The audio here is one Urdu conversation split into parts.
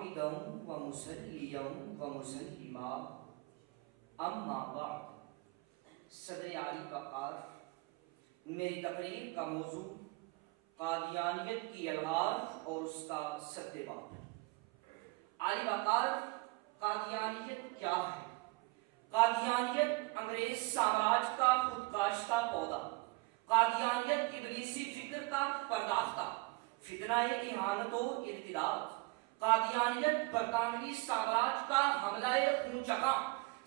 عابدا ومصلیا ومسلما اما بعد. صدر عالی وقار، میری تقریر کا موضوع قادیانیت کی الغاز اور اس کا سدباب. عالی وقار، قادیانیت کیا ہے؟ قادیانیت انگریز سامراج کا خودکاشتہ پودا، قادیانیت ابلیسی فکر کا پرداختہ، فتنہ اہانت و ارتداد. قادیانیت برطانوی سامراج کا حملہ خون چکا،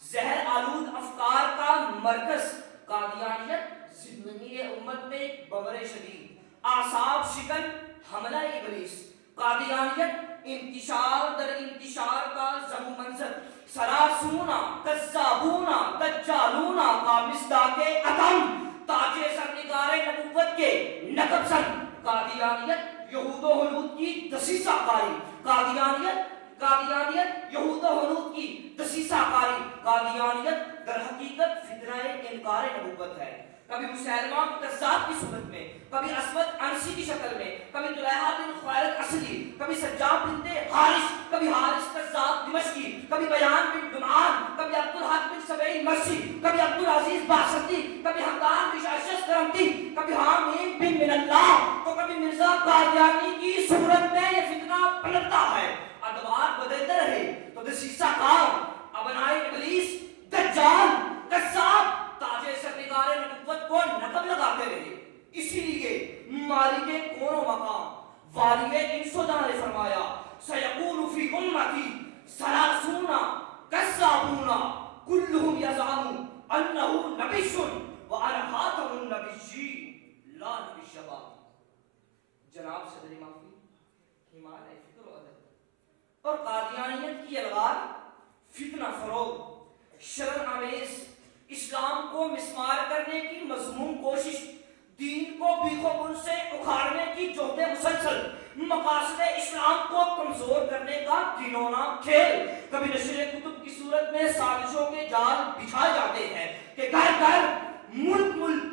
زہر آلود افکار کا مرکز. قادیانیت زندگی امت میں بمر شدید، اعصاب شکن حملہ ابلیس. قادیانیت انتشار در انتشار کا زمو منظر، سراسونا کذابونا دجالونا کا مصداق اتم، تاج سرنگار نبوت کے نقب سن. قادیانیت یہود و ہنود کی دسیسہ کاری. قادیانیت یہود و ہنود کی دسیسہ کاری. قادیانیت در حقیقت فتنہ انکار نبوت ہے. کبھی مسلمہ کذاب کی صورت میں، کبھی اسود انسی کی شکل میں، کبھی طلحہ بن خویلد اصلی، کبھی سجاد بن حارث، کبھی حارث کذاب دمشقی، کبھی بیان بن جمعان، کبھی عبدالحق بن سبعی مرسی، کبھی عبدالعزیز باسطی، کبھی حمدان بن اشعث کرمتی، کبھی حامد بن من اللہ، تو کبھی مرزا قادیانی کی صورت میں یہ فتنہ پلٹتا ہے. ادوار بدلتے رہے تو دسیسہ کار، ابنائے ابلیس، دجال، کذاب تاج سرنگار نبوت کو نقب لگاتے رہے. اسی لیے مالک کون و مقام والی انسداں نے فرمایا سیقول فی امتی ثلاثون کذابون کلہم یزعم انہ نبی وانا خاتم النبیین لا نبی بعد. جناب صدر معافی، حمایت فکر و ادب اور قادیانیت کی الغار، فتنہ فروغ، شرر آمیز، اسلام کو مسمار کرنے کی مذموم کوشش، دین کو بیخ و بن سے اکھاڑنے کی جہد مسلسل، مقاصد اسلام کو کمزور کرنے کا گھنونا کھیل. کبھی نشر کتب کی صورت میں سازشوں کے جال بچھائے جاتے ہیں کہ گھر گھر، ملک ملک،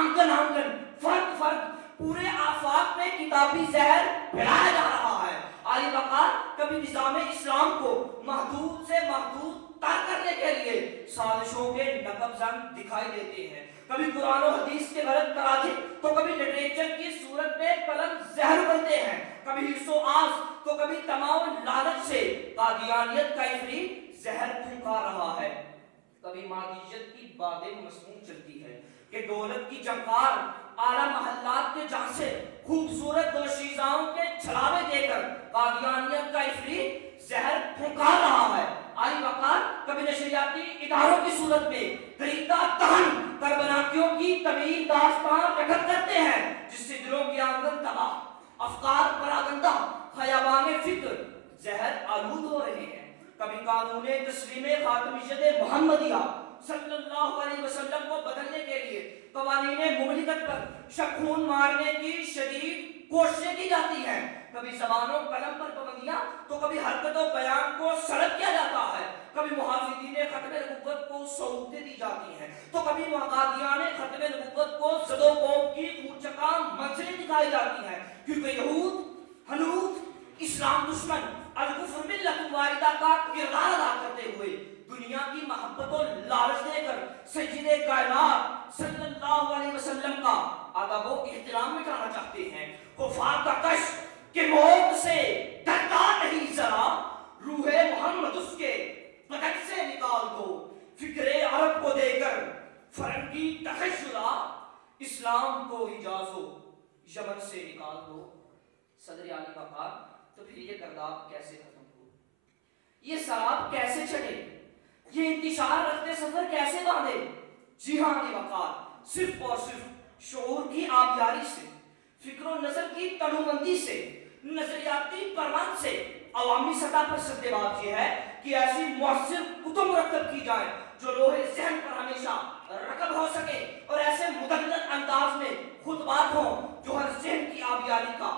آنگن آنگن، فرد فرد، پورے آفاق میں کتابی زہر پھیلایا جا رہا ہے. عالی وقار، کبھی نظام اسلام کو محدود سے محدود تر کرنے کے لیے سازشوں کے نقب زن دکھائی دیتے ہیں. کبھی قرآن و حدیث کے غلط تراجم تو کبھی لٹریچر کی صورت میں قلم زہر بنتے ہیں. کبھی حرص و آز تو کبھی تمام لالچ سے قادیانیت کا عفریت زہر پھونکا رہا ہے. کبھی مادیت کی بادیں مسموم چلتی ہے کہ دولت کی جنکار اعلیٰ محلات کے جہاں سے خوبصورت دوشیزاؤں کے چھلاوے دے کر قادیانیت کا عفریت زہر پھونکا رہا ہے. عالی وقار، کبھی نشریاتی اداروں کی صورت میں دریدہ دہن کربناکیوں کی طویل داستان رکھت کرتے ہیں جس سے دلوں کی آنگن تباہ، افکار پراگندہ، خیابان فکر زہر آلود ہو رہے ہیں. کبھی قانون تسلیم خاتمیت محمدیہ صلی اللہ علیہ وسلم کو بدلنے کے لیے قوانین مملکت پر شخون مارنے کی شدید کوششیں کی جاتی ہیں. کبھی زبان و قلم پر پابندیاں تو کبھی حرکت و بیان کو سلب کیا جاتا ہے. کبھی محافظین ختم نبوت کو سہولتیں دی جاتی ہیں تو کبھی قادیان ختم نبوت کو زد و کوب کی خون چکا منزلیں دکھائی جاتی ہیں. کیونکہ یہود ہنود اسلام دشمن الکفر ملت واحدہ کا کردار ادا کرتے ہوئے دنیا کی محبت و لالچ دے کر سید کائنات صلی اللہ علیہ وسلم کا ادب و احترام مٹانا چاہتے ہیں. کفار کا کش کہ موت سے ڈرتا نہیں ذرا، روح محمد اس کے بدن سے نکال دو. فکر عرب کو دے کر فرنگی تخیلہ اسلام کو حجاز و یمن سے نکال دو. صدر عالی وقار، تو پھر یہ گرداب کیسے ختم ہو؟ یہ سراب کیسے چڑھے؟ یہ انتشار رکھتے سفر کیسے باندھے؟ جی ہاں عالی وقار، صرف اور صرف شعور کی آبیاری سے، فکر و نظر کی تنومندی سے، نظریاتی پروند سے. عوامی سطح پر سدباب یہ ہے کہ ایسی مؤثر کتب مرتب کی جائیں جو لوہے ذہن پر ہمیشہ رکب ہو سکے اور ایسے مدلل انداز میں خطبات ہوں جو ہر ذہن کی آبیاری کا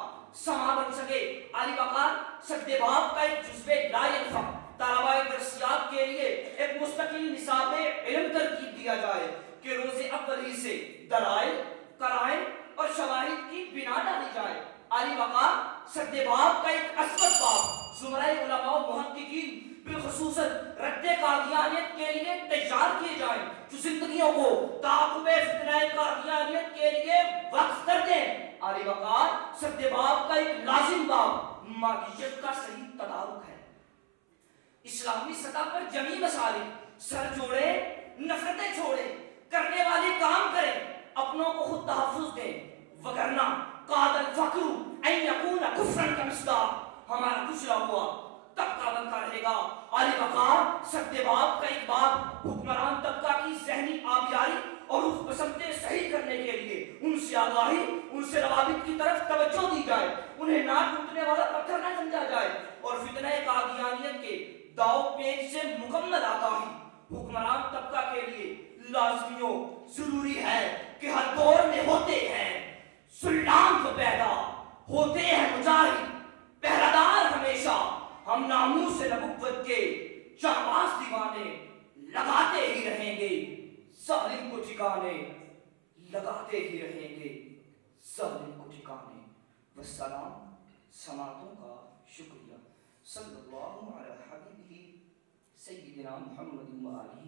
سما بن سکے. عالی وقار، سدباب کا ایک جزو لا ینفع طلباء درسیات کے لیے ایک مستقل نصاب علم ترتیب دیا جائے کہ روز اول ہی سے دلائل، قرائن اور شواہد کی بنا ڈالی جائے. عالی وقار، سدباب کا ایک اسود باب زمرہ علماء و محققین بالخصوص رد قادیانیت کے لیے تیار کیے جائیں، جو زندگیوں کو تعاقب فتنہ قادیانیت کے لیے وقف کر دیں۔ آل وقار سبت باب کا ایک لازم باب معیشت کا صحیح تدارک ہے۔ اسلامی سطح پر جمی مسالک سر جوڑے، نفرتیں چھوڑے، کرنے والے کام کریں، اپنوں کو خود تحفظ دیں، وگرنہ قاد الفقر ان یکون کفرا کمصداق، ہمارا کچلا ہوا طبقہ بنتا رہے گا۔ آل وقار سبت باب کا ایک باب حکمران طبقہ کی ذہنی آبیاری اور رخ پسندیں صحیح کرنے کے لیے ان سے آگاہی، ان سے روابط کی طرف توجہ دی جائے، انہیں نہ ٹوٹنے والا پتھر نہ سمجھا جائے، اور فتنہ قادیانیت کے داؤ پیچ سے مکمل آگاہی حکمران طبقہ کے لیے لازمی و ضروری ہے کہ ہر دور میں ہوتے ہیں سلطان کو پیدا، ہوتے ہیں مجاہد پہرادار ہمیشہ، ہم ناموس نبوت کے جانباز دیوانے لگاتے ہی رہیں گے ظالم کو ٹھکانے، لگاتے ہی رہیں گے ظالم کو ٹھکانے۔ والسلام، سماعتوں کا شکریہ۔ صلی اللہ علیہ حبیبہ سیدنا محمد و آلہ